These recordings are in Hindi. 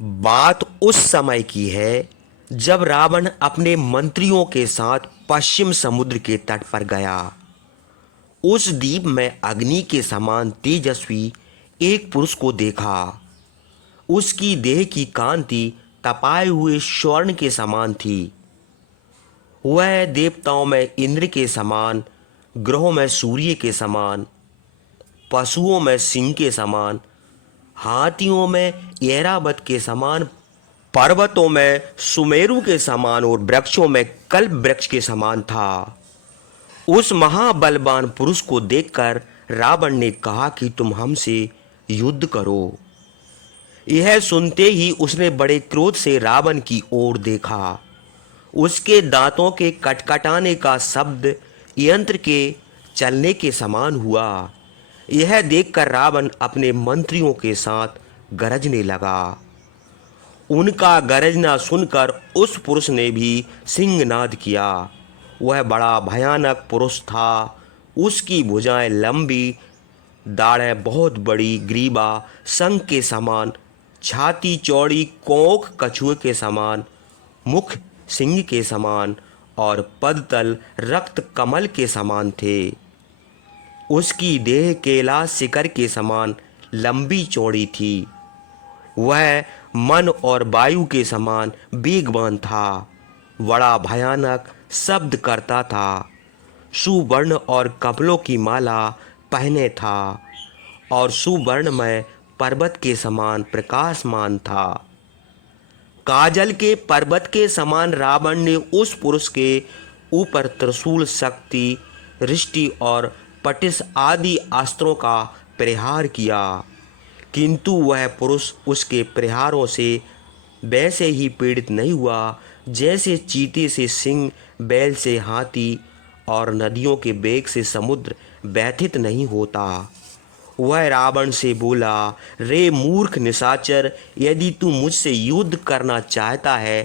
बात उस समय की है जब रावण अपने मंत्रियों के साथ पश्चिम समुद्र के तट पर गया। उस द्वीप में अग्नि के समान तेजस्वी एक पुरुष को देखा। उसकी देह की कांति तपाए हुए स्वर्ण के समान थी। वह देवताओं में इंद्र के समान, ग्रहों में सूर्य के समान, पशुओं में सिंह के समान, हाथियों में ऐरावत के समान, पर्वतों में सुमेरु के समान और वृक्षों में कल्प वृक्ष के समान था। उस महाबलवान पुरुष को देखकर रावण ने कहा कि तुम हमसे युद्ध करो। यह सुनते ही उसने बड़े क्रोध से रावण की ओर देखा। उसके दांतों के कटकटाने का शब्द यंत्र के चलने के समान हुआ। यह देखकर रावण अपने मंत्रियों के साथ गरजने लगा। उनका गरजना सुनकर उस पुरुष ने भी सिंहनाद किया। वह बड़ा भयानक पुरुष था। उसकी भुजाएं लंबी, दाढ़ें बहुत बड़ी, ग्रीवा शंख के समान, छाती चौड़ी, कोख कछुए के समान, मुख सिंह के समान और पदतल रक्त कमल के समान थे। उसकी देह केला शिखर के समान लंबी चौड़ी थी। वह मन और वायु के समान वेगवान था। बड़ा भयानक शब्द करता था। सुवर्ण और कमलों की माला पहने था और सुवर्ण में पर्वत के समान प्रकाशमान था। काजल के पर्वत के समान रावण ने उस पुरुष के ऊपर त्रिशूल, शक्ति, रिष्टि और पटिश आदि अस्त्रों का प्रहार किया, किंतु वह पुरुष उसके प्रहारों से वैसे ही पीड़ित नहीं हुआ जैसे चीते से सिंह, बैल से हाथी और नदियों के वेग से समुद्र व्यथित नहीं होता। वह रावण से बोला, रे मूर्ख निशाचर, यदि तू मुझसे युद्ध करना चाहता है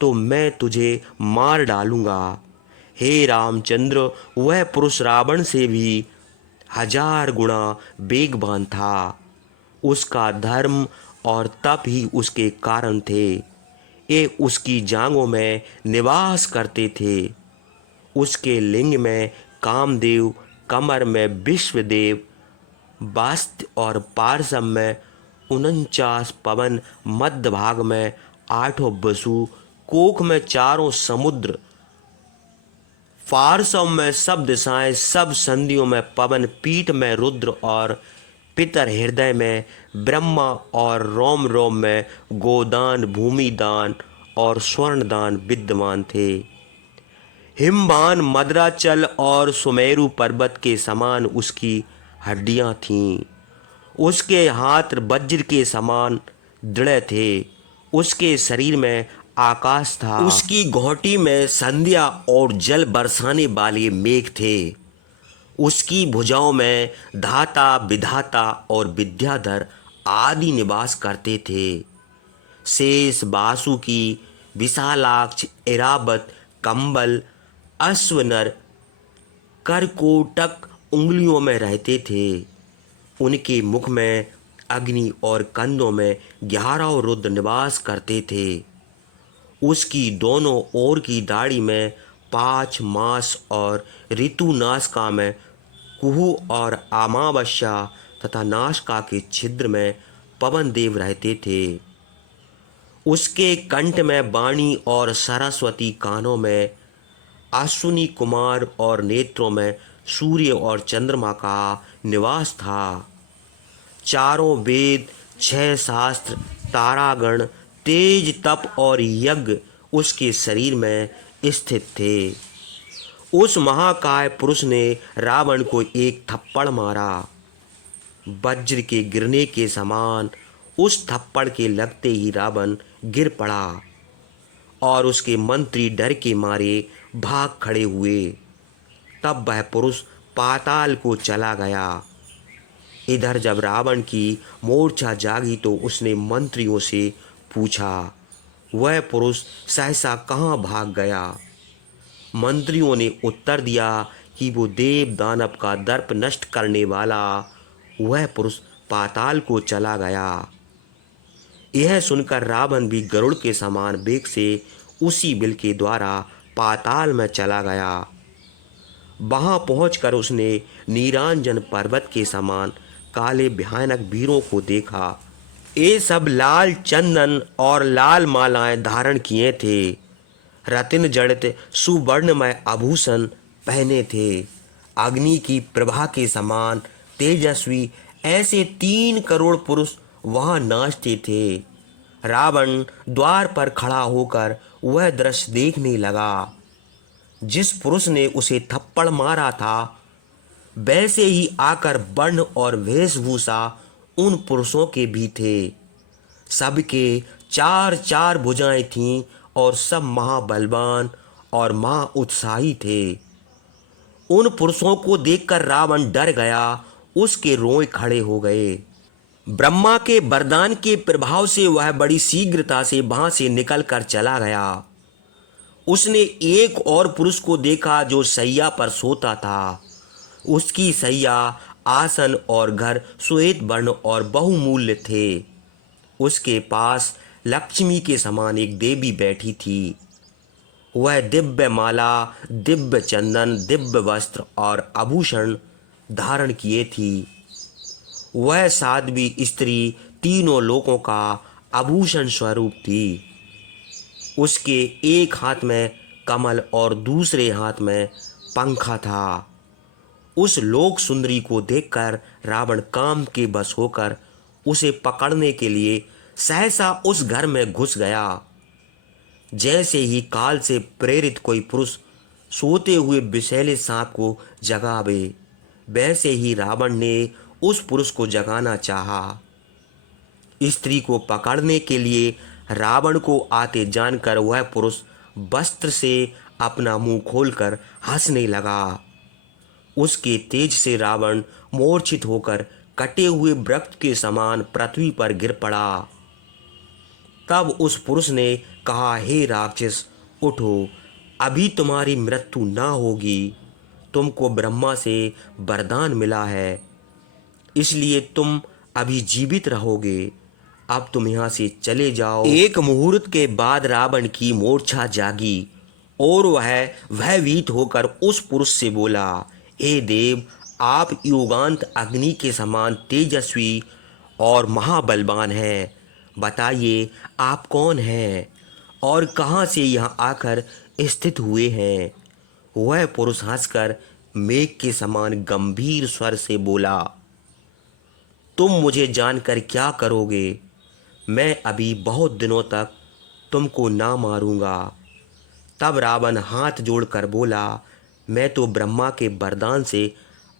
तो मैं तुझे मार डालूंगा। हे रामचंद्र, वह पुरुष रावण से भी 1000 गुना वेगवान था। उसका धर्म और तप ही उसके कारण थे। ये उसकी जांघों में निवास करते थे। उसके लिंग में कामदेव, कमर में विश्वदेव, वास्त और पार्श्व में 49 पवन, मध्य भाग में 8 वसु, कोख में 4 समुद्र, पार्श्व में सब दिशाएं, सब संधियों में पवन, पीठ में रुद्र और पितर हृदय में ब्रह्मा और रोम रोम में गोदान, भूमिदान और स्वर्णदान विद्यमान थे। हिमवान, मद्राचल और सुमेरु पर्वत के समान उसकी हड्डियां थीं। उसके हाथ वज्र के समान दृढ़ थे। उसके शरीर में आकाश था। उसकी घोंटी में संध्या और जल बरसाने वाले मेघ थे। उसकी भुजाओं में धाता, विधाता और विद्याधर आदि निवास करते थे। शेष, वासुकी, विशालाक्ष, ऐरावत, कंबल, अश्वनर, करकोटक उंगलियों में रहते थे। उनके मुख में अग्नि और कंधों में 11 रुद्र निवास करते थे। उसकी दोनों ओर की दाढ़ी में 5 मास और ऋतु नासिका में कुहू और अमावस्या तथा नासिका के छिद्र में पवन देव रहते थे। उसके कंठ में वाणी और सरस्वती, कानों में अश्विनी कुमार और नेत्रों में सूर्य और चंद्रमा का निवास था। चारों वेद, 6 शास्त्र, तारागण, तेज, तप और यज्ञ उसके शरीर में स्थित थे। उस महाकाय पुरुष ने रावण को एक थप्पड़ मारा। वज्र के गिरने के समान उस थप्पड़ के लगते ही रावण गिर पड़ा और उसके मंत्री डर के मारे भाग खड़े हुए। तब वह पुरुष पाताल को चला गया। इधर जब रावण की मूर्छा जागी तो उसने मंत्रियों से पूछा, वह पुरुष सहसा कहाँ भाग गया? मंत्रियों ने उत्तर दिया कि वो देव दानव का दर्प नष्ट करने वाला वह पुरुष पाताल को चला गया। यह सुनकर रावण भी गरुड़ के समान वेग से उसी बिल के द्वारा पाताल में चला गया। वहां पहुंचकर उसने नीरांजन पर्वत के समान काले भयानक वीरों को देखा। ये सब लाल चंदन और लाल मालाएं धारण किए थे, रत्न जड़ित सुवर्णमय आभूषण पहने थे। अग्नि की प्रभा के समान तेजस्वी ऐसे 3 करोड़ पुरुष वहां नाचते थे। रावण द्वार पर खड़ा होकर वह दृश्य देखने लगा। जिस पुरुष ने उसे थप्पड़ मारा था वैसे ही आकर वर्ण और वेशभूषा उन पुरुषों के भी थे। सबके 4 4 भुजाएं थीं और सब महाबलवान और महा उत्साही थे। उन पुरुषों को देखकर रावण डर गया, उसके रोए खड़े हो गए। ब्रह्मा के वरदान के प्रभाव से वह बड़ी शीघ्रता से वहां से निकलकर चला गया। उसने एक और पुरुष को देखा जो सैया पर सोता था। उसकी सैया, आसन और घर श्वेत वर्ण और बहुमूल्य थे। उसके पास लक्ष्मी के समान एक देवी बैठी थी। वह दिव्य माला, दिव्य चंदन, दिव्य वस्त्र और आभूषण धारण किए थी। वह साध्वी स्त्री तीनों लोकों का आभूषण स्वरूप थी। उसके एक हाथ में कमल और दूसरे हाथ में पंखा था। उस लोक सुंदरी को देखकर रावण काम के बस होकर उसे पकड़ने के लिए सहसा उस घर में घुस गया। जैसे ही काल से प्रेरित कोई पुरुष सोते हुए विषैले सांप को जगावे, वैसे ही रावण ने उस पुरुष को जगाना चाहा। स्त्री को पकड़ने के लिए रावण को आते जानकर वह पुरुष वस्त्र से अपना मुंह खोलकर हंसने लगा। उसके तेज से रावण मूर्छित होकर कटे हुए वृक्ष के समान पृथ्वी पर गिर पड़ा। तब उस पुरुष ने कहा, हे राक्षस, उठो, अभी तुम्हारी मृत्यु ना होगी। तुमको ब्रह्मा से वरदान मिला है, इसलिए तुम अभी जीवित रहोगे। अब तुम यहाँ से चले जाओ। एक मुहूर्त के बाद रावण की मूर्छा जागी और वह भयभीत होकर उस पुरुष से बोला, हे देव, आप युगांत अग्नि के समान तेजस्वी और महाबलवान हैं। बताइए आप कौन हैं और कहाँ से यहाँ आकर स्थित हुए हैं। वह पुरुष हंसकर मेघ के समान गंभीर स्वर से बोला, तुम मुझे जानकर क्या करोगे। मैं अभी बहुत दिनों तक तुमको ना मारूंगा। तब रावण हाथ जोड़कर बोला, मैं तो ब्रह्मा के वरदान से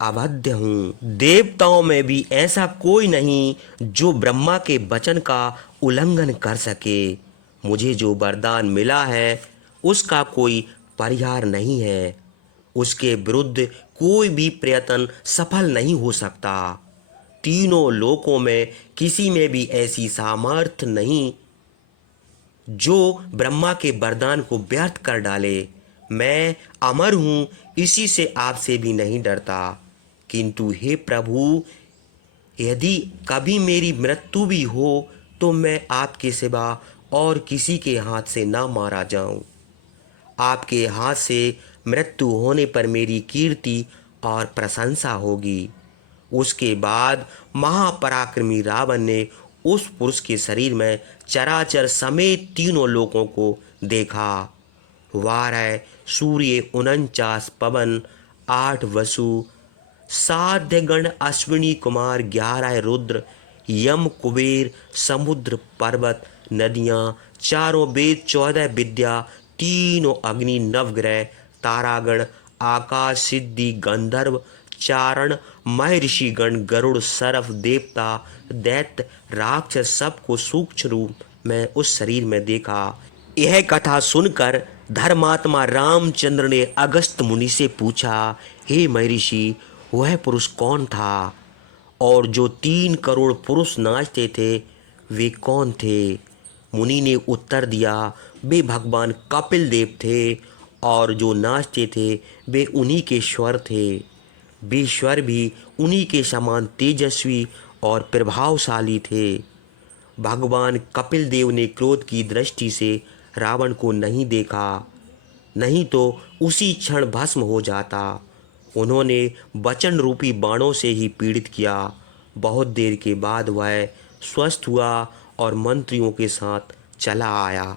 अवध्य हूँ। देवताओं में भी ऐसा कोई नहीं जो ब्रह्मा के वचन का उल्लंघन कर सके। मुझे जो वरदान मिला है उसका कोई परिहार नहीं है। उसके विरुद्ध कोई भी प्रयत्न सफल नहीं हो सकता। तीनों लोकों में किसी में भी ऐसी सामर्थ्य नहीं जो ब्रह्मा के वरदान को व्यर्थ कर डाले। मैं अमर हूँ, इसी से आपसे भी नहीं डरता। किंतु हे प्रभु, यदि कभी मेरी मृत्यु भी हो तो मैं आपके सिवा और किसी के हाथ से ना मारा जाऊं। आपके हाथ से मृत्यु होने पर मेरी कीर्ति और प्रशंसा होगी। उसके बाद महापराक्रमी रावण ने उस पुरुष के शरीर में चराचर समेत तीनों लोकों को देखा। 12 सूर्य, 49 पवन, 8 वसु, 7 गण अश्विनी कुमार, 11 रुद्र, यम, कुबेर, समुद्र, पर्वत, नदियाँ, चारों वेद, 14 विद्या, तीनों अग्नि, नवग्रह, तारागण, आकाश, सिद्धि, गंधर्व, चारण, महर्षिगण, गरुड़, सरफ, देवता, दैत्य, राक्षस, सबको सूक्ष्म रूप में उस शरीर में देखा। यह कथा सुनकर धर्मात्मा रामचंद्र ने अगस्त मुनि से पूछा, हे महर्षि, वह पुरुष कौन था और जो 3 करोड़ पुरुष नाचते थे वे कौन थे। मुनि ने उत्तर दिया, वे भगवान कपिल देव थे और जो नाचते थे वे उन्हीं के स्वर थे। वे स्वर भी उन्हीं के समान तेजस्वी और प्रभावशाली थे। भगवान कपिल देव ने क्रोध की दृष्टि से रावण को नहीं देखा, नहीं तो उसी क्षण भस्म हो जाता। उन्होंने वचन रूपी बाणों से ही पीड़ित किया। बहुत देर के बाद वह स्वस्थ हुआ और मंत्रियों के साथ चला आया।